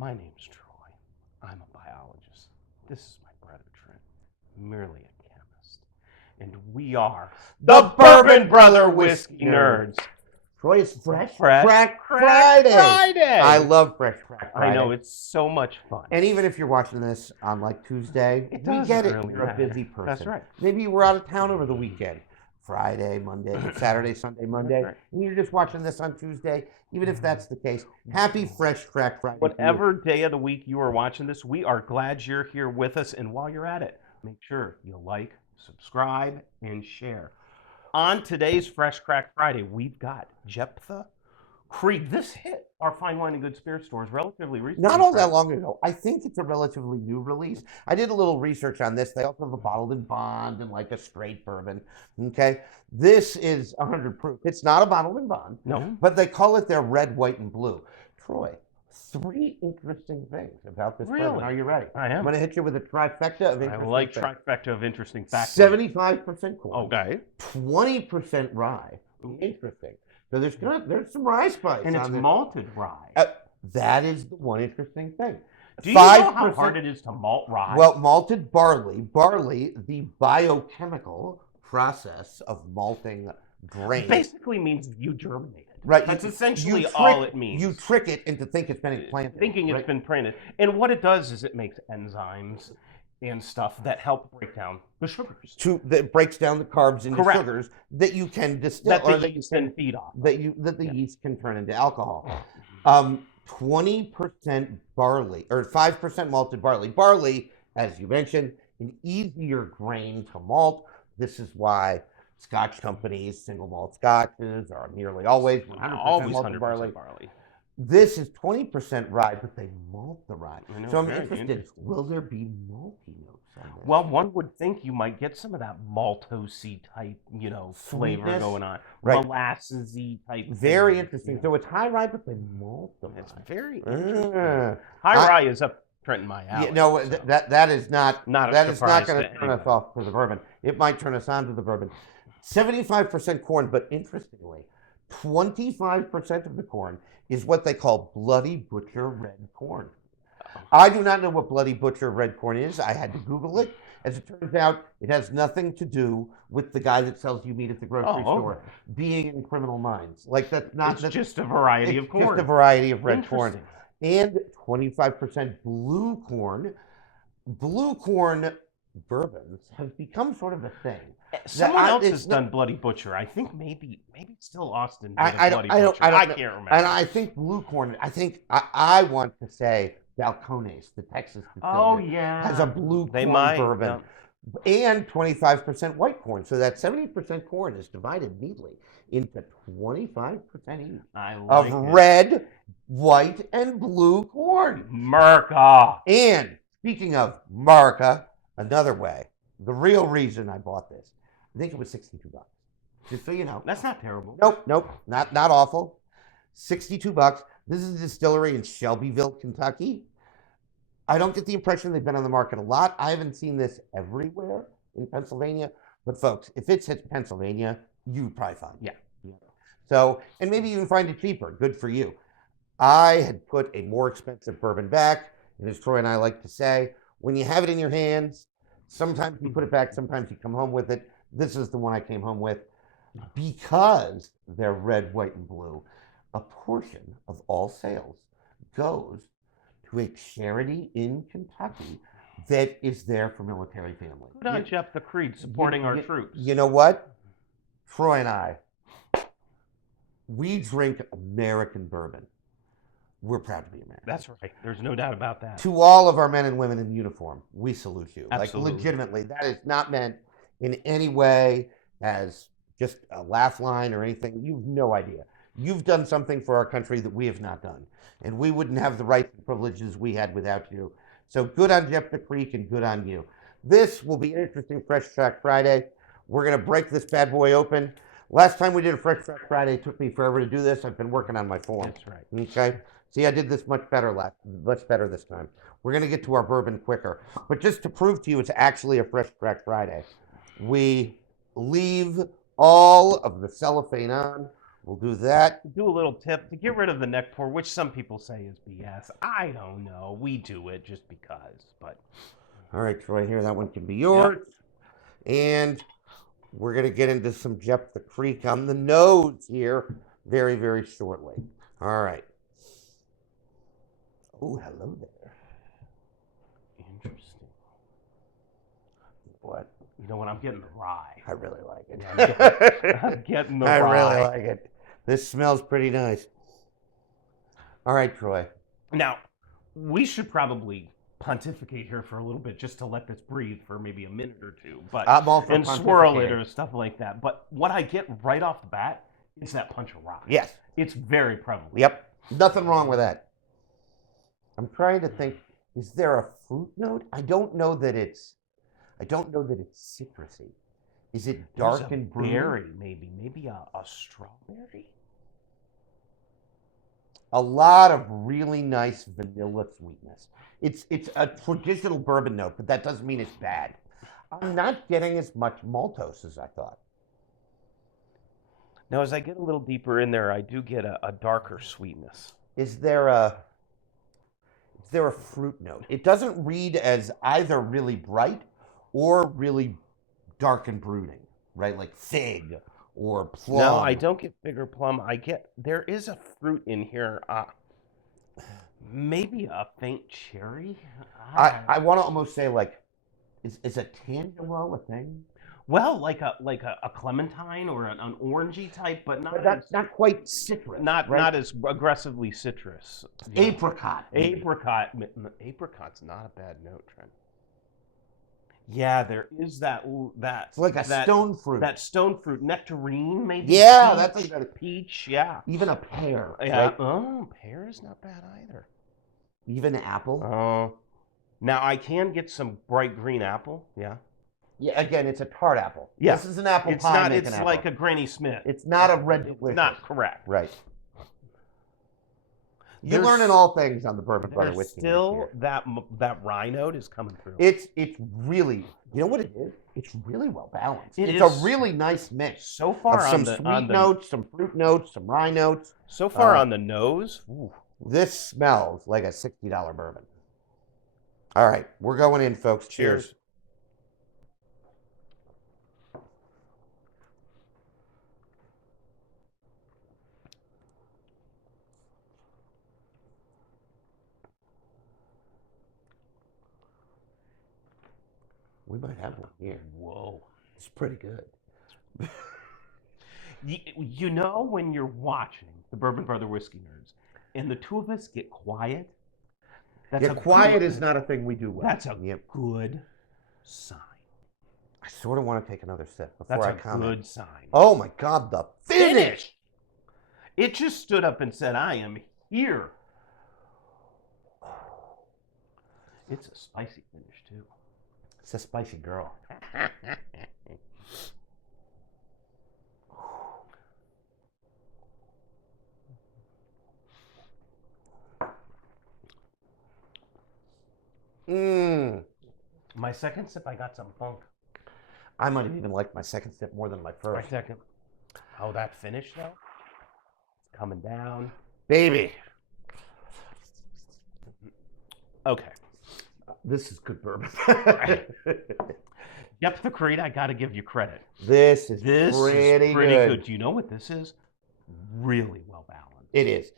My name's Troy. I'm a biologist. This is my brother Trent, merely a chemist. And we are the Bourbon Brother Whiskey Nerds. Troy, it's Fresh Crack Friday. I I love Fresh Crack Friday. know, it's so much fun. And even if you're watching this on like Tuesday, It we doesn't get it. really You're a matter. busy person. That's right. Maybe you were out of town over the weekend. Friday, Monday, Saturday, Sunday, Monday. right. And you're just watching this on Tuesday. Even if that's the case, happy Fresh Crack Friday. to you. Whatever day of the week you are watching this, we are glad you're here with us. And while you're at it, make sure you like, subscribe, and share. On today's Fresh Crack Friday, we've got Jeptha Creed. This hit our fine wine and good spirit stores relatively recently. Not all that long ago. I think it's a relatively new release. I did a little research on this. They also have a bottled in bond and like a straight bourbon. Okay. This is 100 proof. It's not a bottled in bond. No. But they call it their red, white, and blue. Troy, 3 interesting things about this bourbon. Really? Are you ready? I I'm am. going to hit you with a trifecta of I interesting like things. trifecta of interesting facts. 75% corn. Okay. 20% rye. Interesting. So there's some rye spice And it's on this. malted rye. That is the one interesting thing. Do you know how 5% hard it is to malt rye? Well, malted barley, the biochemical process of malting grain. basically means you germinate it. Right. That's you essentially trick- all it means. You trick it into thinking it's been planted. Thinking it's right? been printed. And what it does is it makes enzymes and stuff that help break down the sugars. That breaks down the carbs into Correct. sugars that you can distill, That or the that you yeast can can feed off. that the Yeah. yeast can turn into alcohol. 20% barley, or 5% malted barley. Barley, as you mentioned, an easier grain to malt. This is why Scotch companies, single malt scotches, are nearly always 100% Always malted 100% barley. barley. This is 20% rye, but they malt the rye. I know, So I'm very interested, interesting. will there be malty notes on this? Well, one would think you might get some of that maltosey type, flavor Sweetness. going on. Right. Molassesy type. Very thing, interesting. So it's high rye, but they malt the rye. It's very interesting. Ah. High rye is up Trent in my alley. Yeah, no, so that is not not a that is not surprise going to to turn us anyone. off to the bourbon. It might turn us on to the bourbon. 75% corn, but interestingly, 25% of the corn is what they call Bloody Butcher red corn. I do not know what Bloody Butcher red corn is. I had to Google it. As it turns out, it has nothing to do with the guy that sells you meat at the grocery store being in criminal minds. Like that's not. It's that's, just a variety of it's corn. just a variety of red corn. Interesting. And 25% blue corn. Blue corn bourbons have become sort of a thing. Someone else it's has not- done Bloody Butcher. I think maybe still Austin did I a don't- Bloody I don't- Butcher. I don't I know. can't remember. And I think blue corn, I want to say Balcones, the Texas distillery, yeah. has a blue They corn might, bourbon. And 25% white corn. So that 70% corn is divided neatly into 25% each I of like it. red, white, and blue corn. Merca. And speaking of America, another way, the real reason I bought this, I think it was $62. Just so you know. That's not terrible. Nope, not awful. $62. This is a distillery in Shelbyville, Kentucky. I don't get the impression they've been on the market a lot. I haven't seen this everywhere in Pennsylvania. But folks, if it's hit Pennsylvania, you'd probably find it. Yeah. So, and maybe you can find it cheaper. Good for you. I had put a more expensive bourbon back. And as Troy and I like to say, when you have it in your hands, sometimes you put it back, sometimes you come home with it. This is the one I came home with because they're red, white, and blue. A portion of all sales goes to a charity in Kentucky that is there for military families. Good on Jeptha Creed supporting our troops. You know what? Troy and I, we drink American bourbon. We're proud to be American. That's right. There's no doubt about that. To all of our men and women in uniform, we salute you. Absolutely. Like legitimately, that is not meant in any way as just a laugh line or anything. You've no idea. You've done something for our country that we have not done. And we wouldn't have the rights and privileges we had without you. So good on Jeptha Creek and good on you. This will be an interesting Fresh Track Friday. We're going to break this bad boy open. Last time we did a Fresh Track Friday, it took me forever to do this. I've been working on my form. That's right. Okay? See, I did this much better this time. We're going to get to our bourbon quicker. But just to prove to you it's actually a Fresh Track Friday, we leave all of the cellophane on. We'll do that. Do a little tip to get rid of the neck pour, which some people say is BS. I don't know. We do it just because, but. All right, Troy, here, that one can be yours. Yep. And we're going to get into some Jeptha Creed on the nose here very, very shortly. All right. Oh, hello there. Interesting. What? You know what? I'm getting the rye. I really like it. Yeah, I'm getting the rye. I really like it. This smells pretty nice. All right, Troy. Now, we should probably pontificate here for a little bit just to let this breathe for maybe a minute or two, but I'm all for and swirl it or stuff like that. But what I get right off the bat is that punch of rye. Yes. It's very prevalent. Yep. Nothing wrong with that. I'm trying to think, is there a fruit note? I don't know that it's citrusy. Is it dark and berry? Maybe a strawberry. A lot of really nice vanilla sweetness. It's a traditional bourbon note, but that doesn't mean it's bad. I'm not getting as much maltose as I thought. Now, as I get a little deeper in there, I do get a darker sweetness. Is there a fruit note? It doesn't read as either really bright or really dark and brooding, right? Like fig or plum. No, I don't get fig or plum. There is a fruit in here. Maybe a faint cherry. I want to almost say, like, is a tangelo a thing? Well, like a clementine or an orangey type, but not. But that's not quite citrus. Not as aggressively citrus. Apricot. Apricot's not a bad note, Trent. Yeah, there is that. It's like a stone fruit. That stone fruit, nectarine, maybe. Yeah, peach, that's like a peach. Yeah, even a pear. Yeah. Right? Oh, pear is not bad either. Even apple. Oh, now I can get some bright green apple. Yeah. Yeah. Again, it's a tart apple. Yeah. This is an apple It's pie. not. It's apple. like a Granny Smith. It's not a red delicious. Not correct. Right. You're learning all things on the Bourbon Brother Whiskey. Still, that rye note is coming through. It's really, you know what it is? It's really well balanced. It's a really nice mix. So far, of some sweet notes, some fruit notes, some rye notes. So far on the nose, this smells like a $60 bourbon. All right, we're going in, folks. Cheers. We might have one here. Whoa. It's pretty good. You know when you're watching the Bourbon Brother Whiskey Nerds and the two of us get quiet? Quiet is not a thing we do well. That's a good sign. I sort of want to take another sip before I comment. That's a good sign. Oh my God, the finish! It just stood up and said, I am here. It's a spicy finish, too. It's a spicy girl. My second sip, I got some funk. I might have even liked my second sip more than my first. My second. Oh, that finish, though? It's coming down. Baby. Okay. This is good bourbon. Jeptha Creed, I got to give you credit. This is pretty good. Do you know what this is? Really well balanced. It is.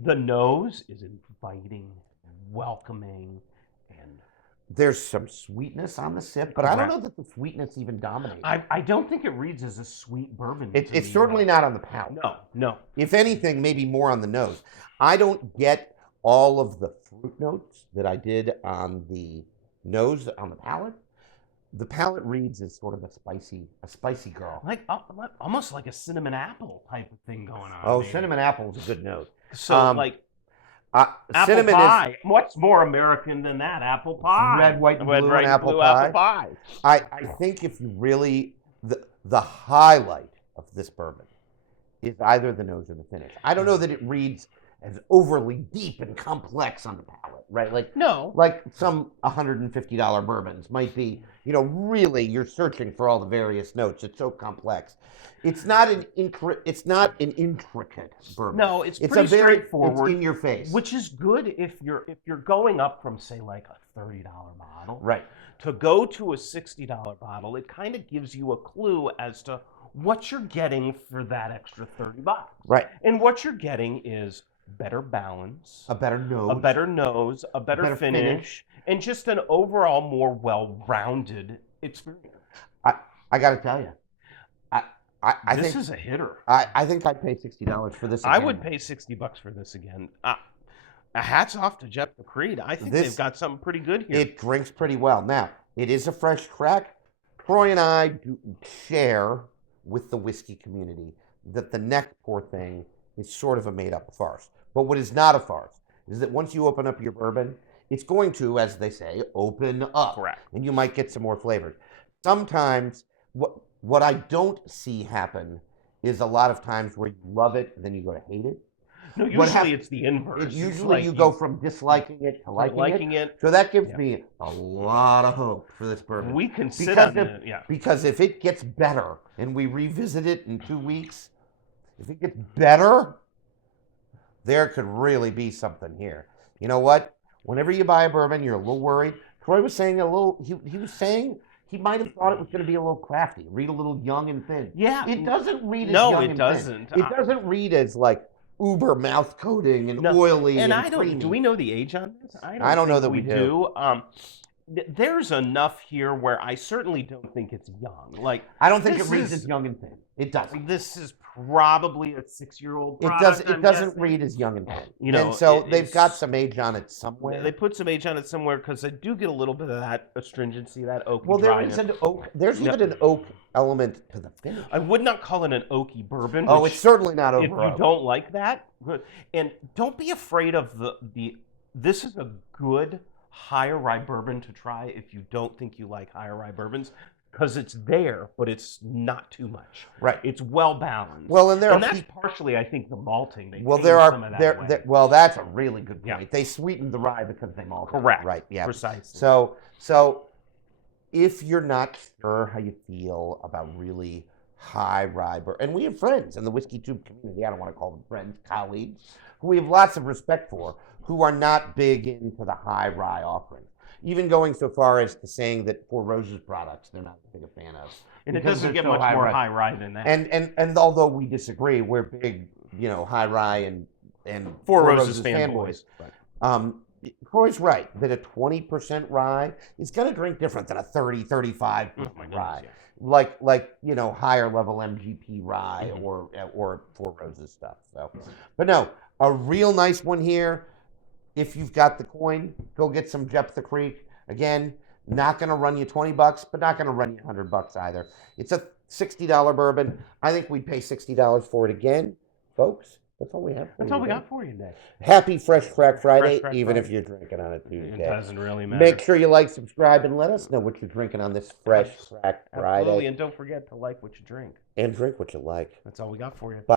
The nose is inviting, welcoming, and there's some sweetness on the sip, but I don't know that the sweetness even dominates. I don't think it reads as a sweet bourbon. It's certainly not on the palate. No. If anything, maybe more on the nose. I don't get all of the fruit notes that I did on the nose, on the palate. The palate reads as sort of a spicy girl. Like almost like a cinnamon apple type of thing going on. Oh, maybe. Cinnamon apple is a good note. So apple cinnamon pie. What's more American than that? Apple pie. Red, white, and blue, and apple pie. I think if you really, the highlight of this bourbon is either the nose or the finish. I don't know that it reads as overly deep and complex on the palate, right? No. Like some $150 bourbons might be, really you're searching for all the various notes. It's so complex. It's not an intricate bourbon. No, it's a pretty very straightforward. It's in your face. Which is good if you're going up from, say, like a $30 bottle. Right. To go to a $60 bottle, it kind of gives you a clue as to what you're getting for that extra $30. Right. And what you're getting is better balance, A better nose. a better finish, and just an overall more well-rounded experience. I got to tell you, I This think is a hitter. I think I'd pay $60 for this. I again. would pay $60 for this again. Hats off to Jeptha Creed. I think they've got something pretty good here. It drinks pretty well. Now, it is a fresh crack. Troy and I do share with the whiskey community that the neck pour thing is sort of a made-up farce. But what is not a farce is that once you open up your bourbon, it's going to, as they say, open up. Correct. And you might get some more flavors. Sometimes, what I don't see happen is a lot of times where you love it and then you go to hate it. No, usually it's the inverse. Usually you go from disliking it to liking it. So that gives me a lot of hope for this bourbon. We can sit on it, Because if it gets better and we revisit it in 2 weeks, if it gets better, there could really be something here. You know what? Whenever you buy a bourbon, you're a little worried. Troy was saying he was saying he might have thought it was going to be a little crafty, read a little young and thin. Yeah. It doesn't read as No, young it and doesn't. thin. It doesn't read as like uber mouth coating and oily and I don't. creamy. Do we know the age on this? I don't know that we do. There's enough here where I certainly don't think it's young. Like I don't think it reads as young and thin. It doesn't. This is probably a 6-year-old It product. It doesn't read as young and thin. And so they've got some age on it somewhere. They put some age on it somewhere because I do get a little bit of that astringency, that oaky Well, there dryness. is an oak. There's even an oak element to the finish. I would not call it an oaky bourbon. Oh, it's certainly not over. If you don't like that, good. And don't be afraid of the. This is a good higher rye bourbon to try if you don't think you like higher rye bourbons, because it's there, but it's not too much. Right. It's well balanced. Well, and that's partially, I think, the malting. Well, that's a really good point. Yeah. They sweetened the rye because they malted. Correct. Right. Yeah. Precisely. So if you're not sure how you feel about really high rye bourbon, and we have friends in the whiskeytube community, I don't want to call them friends, colleagues, who we have lots of respect for, who are not big into the high rye offerings. Even going so far as to saying that Four Roses products they're not big a fan of. And it doesn't get much more high rye than that. And although we disagree, we're big, high rye and Four Roses fanboys. Troy's right that a 20% rye is going to drink different than a 30, 35 rye. Yeah. Like higher level MGP rye or Four Roses stuff. So, but no, a real nice one here. If you've got the coin, go get some Jeptha Creed. Again, not going to run you $20, but not going to run you $100 either. It's a $60 bourbon. I think we'd pay $60 for it again, folks. That's all we have. That's all we got for you today. Happy Fresh Crack Friday, Fresh even Friday. if you're drinking on a Tuesday. It doesn't really matter. Make sure you like, subscribe, and let us know what you're drinking on this Fresh Crack Friday. Absolutely, and don't forget to like what you drink. And drink what you like. That's all we got for you. Bye.